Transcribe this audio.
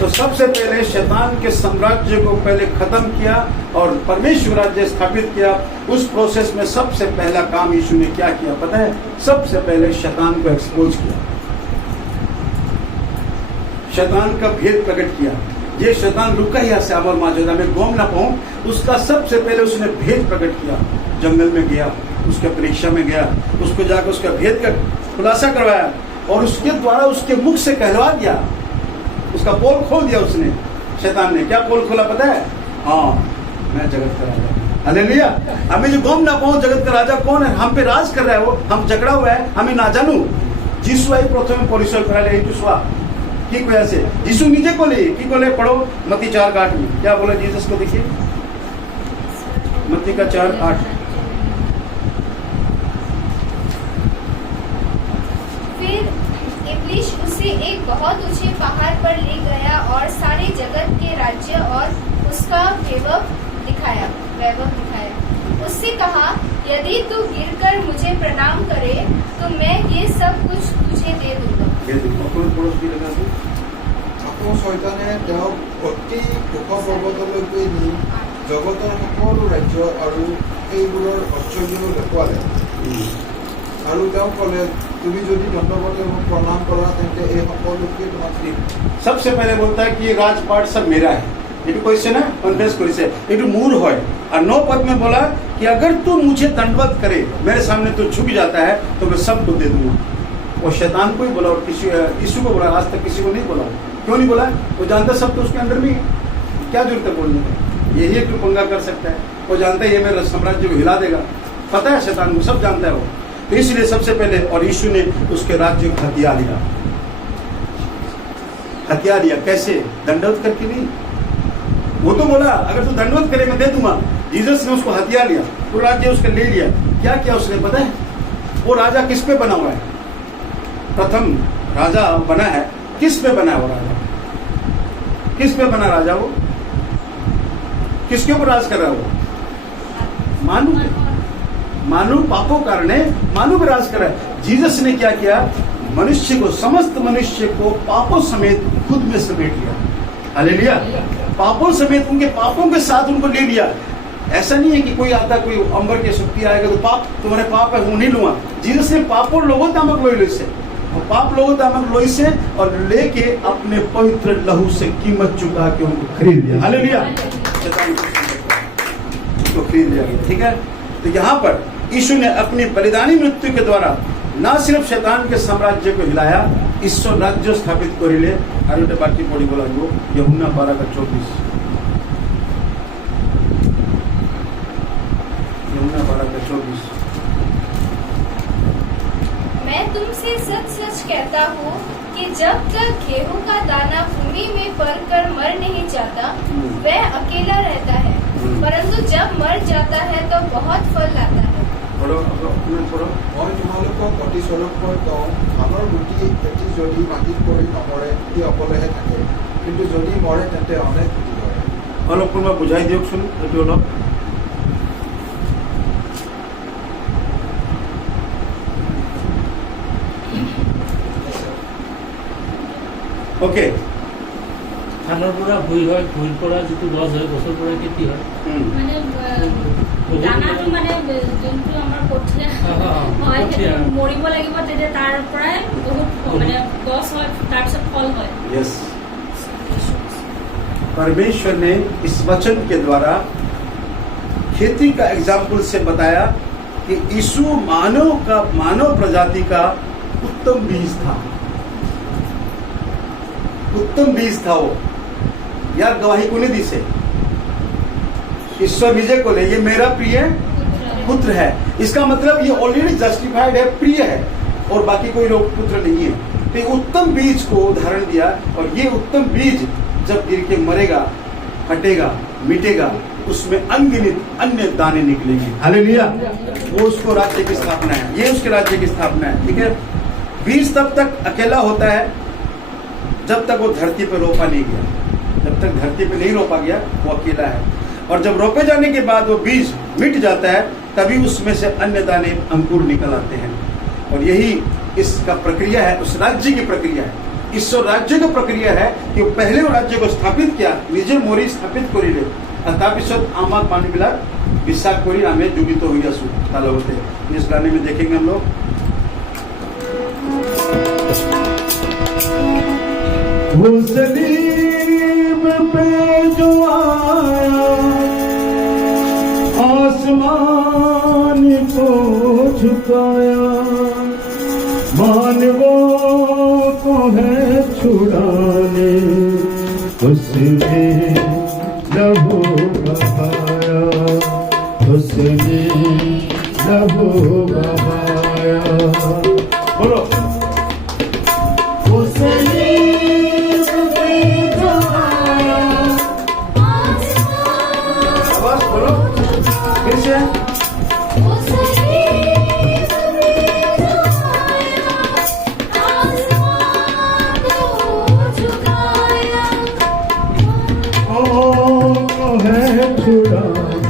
तो सबसे पहले शैतान के साम्राज्य को पहले खत्म किया और परमेश्वर राज्य स्थापित किया। उस प्रोसेस में सबसे पहला काम यीशु ने क्या किया पता है? सबसे पहले शैतान को एक्सपोज किया, शैतान का भेद प्रकट किया। ये शैतान रुका ही से अमर मौजूदा में गोम ना पाऊं, उसका सबसे पहले उसने भेद प्रकट किया। जंगल में गया, उसके परीक्षा में गया, उसको जाकर उसका भेद का खुलासा करवाया और उसके द्वारा उसके मुख से कहलवा दिया, उसका पोल खोल दिया उसने। शैतान ने क्या पोल खोला पता है? हाँ, मैं जगत का राजा। हालेलुया। हमें जो गोम ना पाऊं जगत का राजा कौन है, हम पे राज कर रहा है, वो हम झगड़ा हुआ है, हमें ना जानू। जीसु आई प्रथम परिचय कराले जुसवा की वजह से जीसु निजे को ले की को ले पढ़ो मत्ती 4:8 में क्या बोला जीसस को, देखिए मत्ती का 4:8। फिर इब्लीस उसे एक बहुत ऊंचे पहाड़ पर ले गया और सारे जगत के राज्य और उसका वैभव दिखाया। उससे कहा, यदि तू गिरकर मुझे प्रणाम करे तो मैं ये सब कुछ तुझे दे दूंगा। আকৌ শয়তানে তেওঁক অতি ওখ পৰ্বতলৈকে নি জগতৰ সকলো ৰাজ্য আৰু সেইবোৰৰ ঐশ্বৰ্য দেখুৱালে আৰু তেওঁ ক'লে, তুমি যদি দণ্ডৱতে মোক প্ৰণাম কৰা তেন্তে এই সকলোকে তোমাক দিম। सबसे पहले बोलता है कि ये राजपाट सब मेरा है। ये क्वेश्चन है, कन्फेस करिसे ये मूल है। और 9 पद में बोला कि अगर तू मुझे दंडवत करे, मेरे सामने तो झुक जाता है, तो मैं सबको दे दूंगा। वो शैतान को ही बोला और किसी यीशु को बोला, आज तक किसी को नहीं बोला। क्यों नहीं बोला? वो जानता सब तो उसके अंदर में है, क्या जरूरत है बोलने की? यही क्यों पंगा कर सकता है? वो जानता है ये मेरे साम्राज्य को हिला देगा, पता है शैतान को, सब जानता है वो। तो इसलिए सबसे पहले और यीशु ने उसके राज्य को हथिया लिया। हथिया लिया कैसे? दंडवत करके नहीं। वो तो बोला अगर तू दंडवत करे मैं दे दूंगा। जीसस ने उसको हथिया लिया, वो राज्य उसका ले लिया। क्या किया उसने पता है? वो राजा किस पे बना हुआ है? प्रथम राजा बना है, किस पे बना है वो राजा? किस पे बना राजा? वो किसके ऊपर राज कर रहा है? वो मानव पे, मानव पापों कारण मानव पे राज कर रहा है। जीसस ने क्या किया? मनुष्य को, समस्त मनुष्य को पापों समेत खुद में समेट लिया। हालेलुया। पापों समेत, उनके पापों के साथ उनको ले लिया। ऐसा नहीं है कि कोई आता, कोई अंबर के शक्ति आएगा तो पाप तुम्हारे पाप है वो नहीं लूंगा। जीसस ने पापों लोगों तामक लोई से, पाप लोगों तामक लोई से और लेके अपने पवित्र लहू से कीमत चुका के उनको खरीद लिया। हालेलुया। उसको खरीद लिया गया। ठीक है। तो यहाँ पर यीशु ने अपनी बलिदानी मृत्यु के द्वारा ना सिर्फ शैतान के साम्राज्य को हिलाया, ईश्वर राज्य स्थापित करिले। आरो बाकी पढ़ी बोला यूहन्ना 12:24। यूहन्ना 12:24। मैं तुमसे सच सच कहता हूँ कि जब तक गेहूं का दाना भूमि में पड़कर मर नहीं जाता वह अकेला रहता है, परंतु जब मर जाता है तो बहुत फल लाता है। মই তোমালোকক প্ৰতিস্বৰূপকৈ কওঁ, ধানৰ গুটি এটি যদি মাটিত পৰি নমৰে সি অকলেহে থাকে, কিন্তু যদি মৰে তেন্তে অনেক গুটি ধৰে। অলপ কোনোবা বুঝাই দিয়কচোন এইটো অলপ। ওকে। ধানৰ পৰা ভুই হয়, ভুইৰ পৰা যিটো গছ হয়, গছৰ পৰা খেতি হয়। মানে দানাটো মানে যোনটো আমাৰ কঠীয়া হয় সেইটো মৰিব লাগিব, তেতিয়া তাৰ পৰাই বহুত মানে গছ হয়, তাৰপিছত ফল হয়। यस। परमेश्वर ने इस वचन के द्वारा खेती का एग्जाम्पल से बताया कि यीशु मानव प्रजाति का उत्तम बीज था। उत्तम बीज था वो। यार गवाही को नहीं दी से ईश्वर विजय को ले, ये मेरा प्रिय पुत्र है। इसका मतलब ये ऑलरेडी जस्टिफाइड है, प्रिय है, और बाकी कोई लोग पुत्र नहीं है। तो उत्तम बीज को उदाहरण दिया, और ये उत्तम बीज जब गिर के मरेगा, हटेगा, मिटेगा, उसमें अनगिनत अन्य दाने निकलेंगे। हालेलुया। वो उसको राज्य की स्थापना है, ये उसके राज्य की स्थापना है। ठीक है। बीज तब तक अकेला होता है जब तक वो धरती पर रोपा नहीं गया। जब तक धरती पे नहीं रोपा गया वो अकेला है, और जब रोपे जाने के बाद वो बीज मिट जाता है तभी उसमें से अन्य दाने अंकुर निकल आते हैं। और यही इसका प्रक्रिया है, उस राज्य की प्रक्रिया है। ईश्वर राज्य की प्रक्रिया है कि पहले वो राज्य को स्थापित किया निजे मरी स्थापित करिले तारपिছত आमाक मानुबिलाक বিশ্বাস करी आमे जुगित हो आसो तार लगते इस गाने में देखेंगे हम लोग वो सलीब पे जो आया आसमान को झुकाया मानवों को है छुड़ाने उसने लहू बहाया उसने लहू बहाया बोलो उसने आवाज बोलो फिर से है छुड़ा